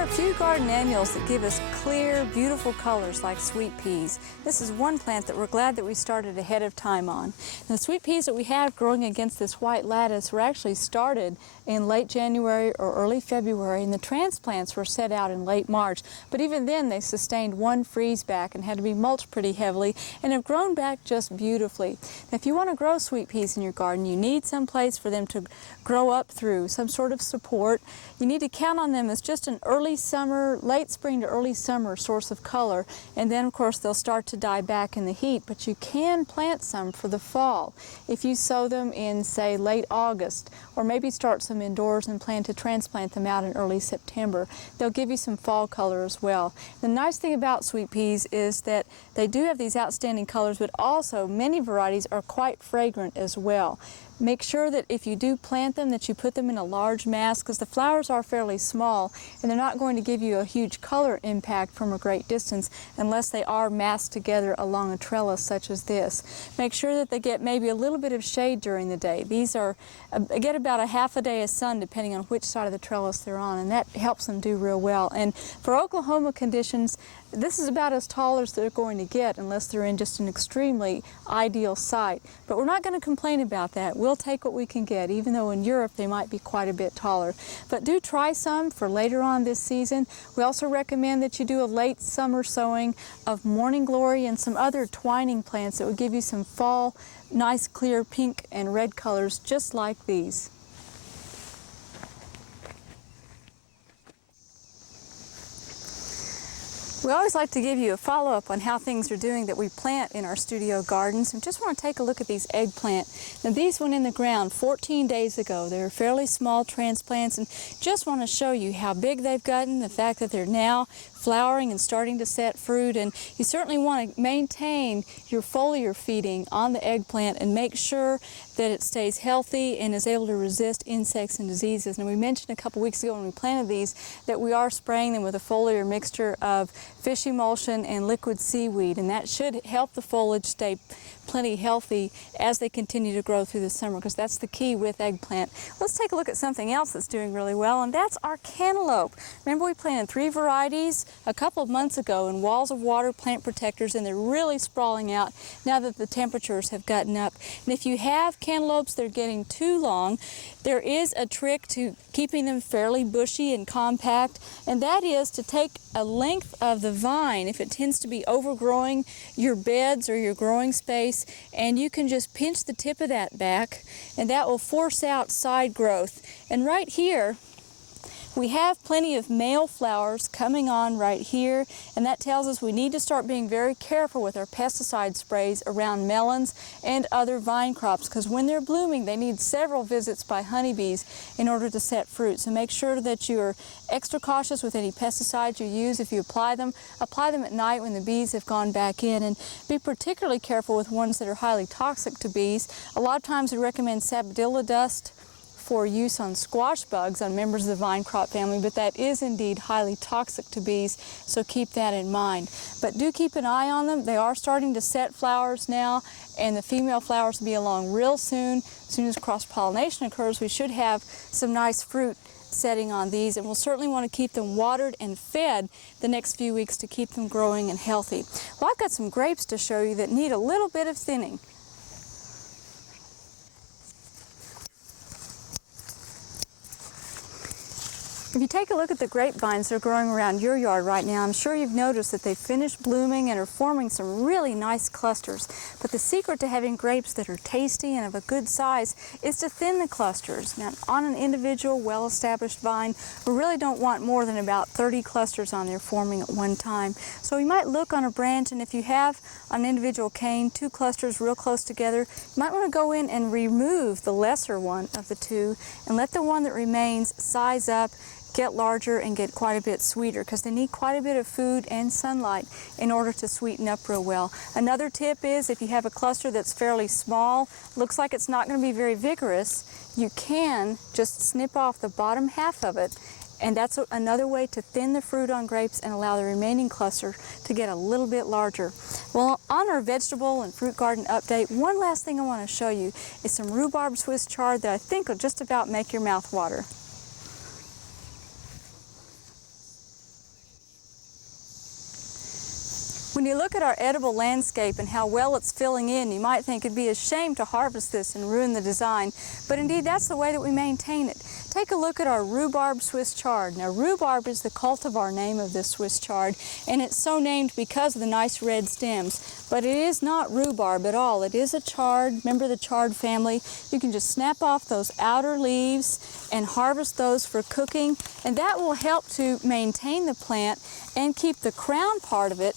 There are a few garden annuals that give us clear, beautiful colors like sweet peas. This is one plant that we're glad that we started ahead of time on. And the sweet peas that we have growing against this white lattice were actually started in late January or early February, and the transplants were set out in late March. But even then they sustained one freeze back and had to be mulched pretty heavily and have grown back just beautifully. Now, if you want to grow sweet peas in your garden, you need some place for them to grow up through, some sort of support. You need to count on them as just an early summer, late spring to early summer source of color, and then of course they'll start to die back in the heat, but you can plant some for the fall. If you sow them in, say, late August, or maybe start some indoors and plan to transplant them out in early September, they'll give you some fall color as well. The nice thing about sweet peas is that they do have these outstanding colors, but also many varieties are quite fragrant as well. Make sure that if you do plant them that you put them in a large mass, because the flowers are fairly small and they're not going to give you a huge color impact from a great distance unless they are massed together along a trellis such as this. Make sure that they get maybe a little bit of shade during the day. These are get about a half a day of sun depending on which side of the trellis they're on, and that helps them do real well. And for Oklahoma conditions, this is about as tall as they're going to get unless they're in just an extremely ideal site. But we're not going to complain about that. We'll take what we can get, even though in Europe they might be quite a bit taller. But do try some for later on this season. We also recommend that you do a late summer sowing of morning glory and some other twining plants that would give you some fall, nice clear pink and red colors just like these. We always like to give you a follow-up on how things are doing that we plant in our studio gardens. We just want to take a look at these eggplant. Now, these went in the ground 14 days ago. They're fairly small transplants, and just want to show you how big they've gotten, the fact that they're now flowering and starting to set fruit. And you certainly want to maintain your foliar feeding on the eggplant and make sure that it stays healthy and is able to resist insects and diseases. And we mentioned a couple weeks ago when we planted these that we are spraying them with a foliar mixture of fish emulsion and liquid seaweed, and that should help the foliage stay plenty healthy as they continue to grow through the summer, because that's the key with eggplant. Let's take a look at something else that's doing really well, and that's our cantaloupe. Remember, we planted 3 varieties a couple of months ago in walls of water plant protectors, and they're really sprawling out now that the temperatures have gotten up. And if you have cantaloupes that are getting too long, there is a trick to keeping them fairly bushy and compact, and that is to take a length of the vine, if it tends to be overgrowing your beds or your growing space, and you can just pinch the tip of that back, and that will force out side growth. And right here, we have plenty of male flowers coming on right here, and that tells us we need to start being very careful with our pesticide sprays around melons and other vine crops, because when they're blooming they need several visits by honeybees in order to set fruit. So make sure that you're extra cautious with any pesticides you use. If you apply them at night when the bees have gone back in, and be particularly careful with ones that are highly toxic to bees. A lot of times we recommend sapodilla dust for use on squash bugs, on members of the vine crop family, but that is indeed highly toxic to bees, so keep that in mind. But do keep an eye on them. They are starting to set flowers now, and the female flowers will be along real soon. As soon as cross-pollination occurs, we should have some nice fruit setting on these, and we'll certainly want to keep them watered and fed the next few weeks to keep them growing and healthy. Well, I've got some grapes to show you that need a little bit of thinning. If you take a look at the grapevines that are growing around your yard right now, I'm sure you've noticed that they've finished blooming and are forming some really nice clusters. But the secret to having grapes that are tasty and of a good size is to thin the clusters. Now, on an individual, well-established vine, we really don't want more than about 30 clusters on there forming at one time. So you might look on a branch, and if you have on an individual cane 2 clusters real close together, you might want to go in and remove the lesser one of the 2 and let the one that remains size up, get larger, and get quite a bit sweeter, because they need quite a bit of food and sunlight in order to sweeten up real well. Another tip is, if you have a cluster that's fairly small, looks like it's not going to be very vigorous, you can just snip off the bottom half of it, and that's another way to thin the fruit on grapes and allow the remaining cluster to get a little bit larger. Well, on our vegetable and fruit garden update, one last thing I want to show you is some rhubarb Swiss chard that I think will just about make your mouth water. When you look at our edible landscape and how well it's filling in, you might think it'd be a shame to harvest this and ruin the design, but indeed that's the way that we maintain it. Take a look at our rhubarb Swiss chard. Now rhubarb is the cultivar name of this Swiss chard, and it's so named because of the nice red stems, but it is not rhubarb at all. It is a chard, member of the chard family. You can just snap off those outer leaves and harvest those for cooking, and that will help to maintain the plant and keep the crown part of it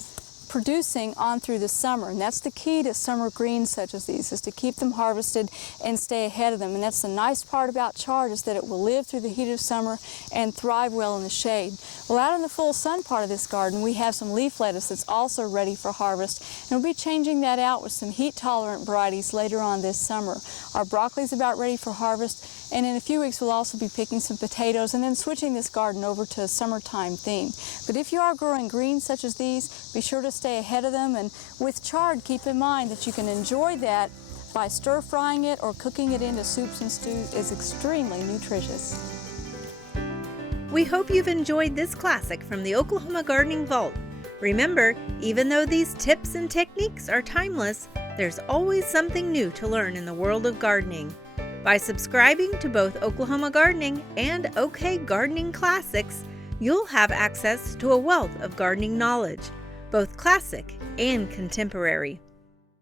producing on through the summer. And that's the key to summer greens such as these, is to keep them harvested and stay ahead of them. And that's the nice part about chard, is that it will live through the heat of summer and thrive well in the shade. Well, out in the full sun part of this garden, we have some leaf lettuce that's also ready for harvest, and we'll be changing that out with some heat tolerant varieties later on this summer. Our broccoli is about ready for harvest, and in a few weeks we'll also be picking some potatoes and then switching this garden over to a summertime theme. But if you are growing greens such as these, be sure to stay ahead of them, and with chard, keep in mind that you can enjoy that by stir-frying it or cooking it into soups and stews. It's extremely nutritious. We hope you've enjoyed this classic from the Oklahoma Gardening Vault. Remember, even though these tips and techniques are timeless, there's always something new to learn in the world of gardening. By subscribing to both Oklahoma Gardening and OK Gardening Classics, you'll have access to a wealth of gardening knowledge, both classic and contemporary.